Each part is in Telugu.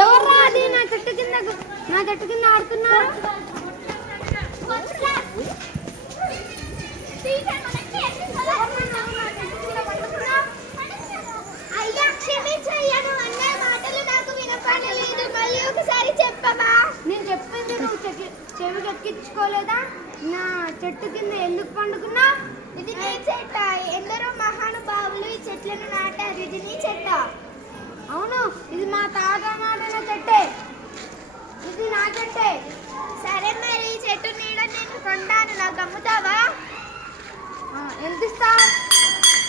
ఎవర్రా అది నా చెట్టు కింద ఆడుతున్నారు? అయ్యా క్షమించయ్యను అన్న మాటలు నాకు వినపడలేదు. మళ్ళీ ఒకసారి చెప్పవా? నేను చెప్పింది నువ్వు చెవికి ఎక్కించుకోలేదా? నా చెట్టు కింద ఎందుకు పండుకున్నా? ఇది నీ చెట్ట. ఎందరో మహానుభావులు ఈ చెట్లను నాటారు. ఇది నీ చెట్ట. అవును, ఇది మా తాత నాటిన చెట్టే. ఇది నా చెట్టే. సరే మరి ఈ చెట్టు నీడ నేను కొంటాను, నాకు అమ్ముతావా? ఎంత ఇస్తావు?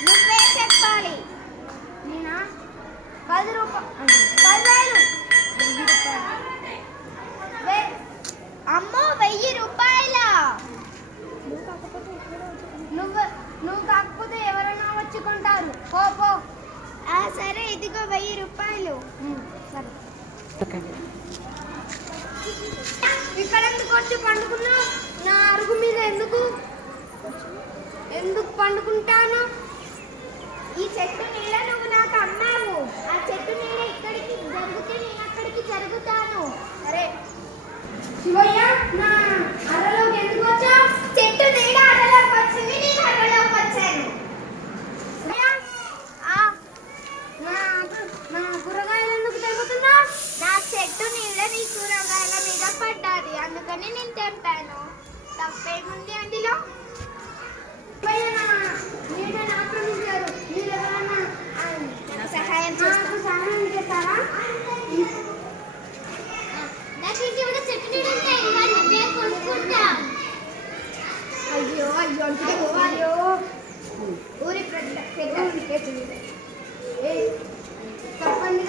నువ్వే చెప్పాలి. నేనా? 10 రూపాయలు. 10,000. అమ్మో, 1000 రూపాయలా? నువ్వు కాకపోతే ఎవరైనా వచ్చి కొంటారు. పో. సరే, ఇదిగో 1000 రూపాయలు. సరే. ఇక్కడ ఎందుకు వచ్చి పండుకున్నావు? నా అరుగు మీద ఎందుకు పండుకుంటాను? ఈ చెట్టు నీడ నువ్వు నాకు అమ్మావు. ఆ చెట్టు నీడ ఇక్కడికి జరిగితే నేను అక్కడికి జరుగుతాను. సరే. శివయ్య, నా అరలోకి ఎందుకు వచ్చావు? చెట్టు నీడ అడలోకి వచ్చింది, నేను అడలోకి వచ్చాను. నా కూరగాయలు ఎందుకు తెంపుతున్నావు? నా చెట్టు నీడ నీ కూరగాయల మీద పడ్డాది, అందుకని నేను తెంపాను. తప్పేముంది అందులో? నీడని ఆక్రమించారు. మీరు ఎవరన్నా సహాయం చేస్తారా? నాకు ఇంకేమైనా చెట్టు నీడ ఉంటే ఇవ్వండి, నేను కొనుక్కుంటా. అయ్యో ఊరి పెద్ద సర్పంచ్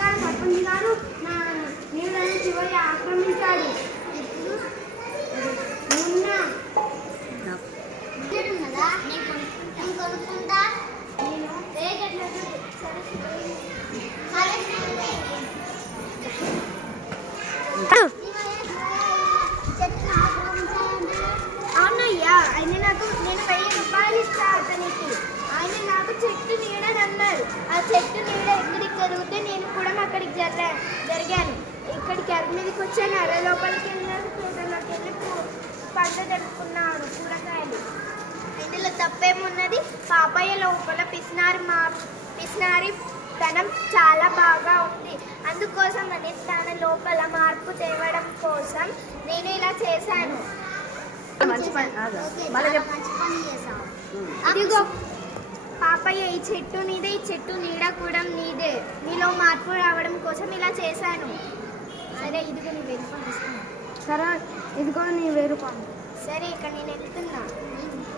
గారు నా నీళ్ళని చివరి ఆక్రమించాడు. అవునయ్యా, ఆయన నాకు నేను 1000 రూపాయలు ఇస్తా అతనికి. ఆయన నాకు చెట్టు నీడని అన్నారు. ఆ చెట్టు నీడ ఎక్కడికి జరిగితే నేను కూడా అక్కడికి జరిగాను. ఇక్కడికి అర మీదకి వచ్చాను. అర లోపలికి వెళ్ళాను. తోటలోకి వెళ్ళి పంట తెంపుకున్నాను కూరగాయలు. ఇందులో తప్పేమున్నది? పాపయ్య లోపల పిసినారి తనం చాలా బాగా ఉంది. అందుకోసం అని తన లోపల మార్పు తేవడం కోసం నేను ఇలా చేశాను. ఇదిగో పాపయ్య, ఈ చెట్టు నీదే, ఈ చెట్టు నీడ కూడా నీదే. నీలో మార్పు రావడం కోసం ఇలా చేశాను. సరే, ఇదిగో నీ 1000 రూపాయలు ఇస్తాను. సరే, ఇదిగో నీ 1000 రూపాయలు. సరే, ఇక నేను వెళ్తున్నా.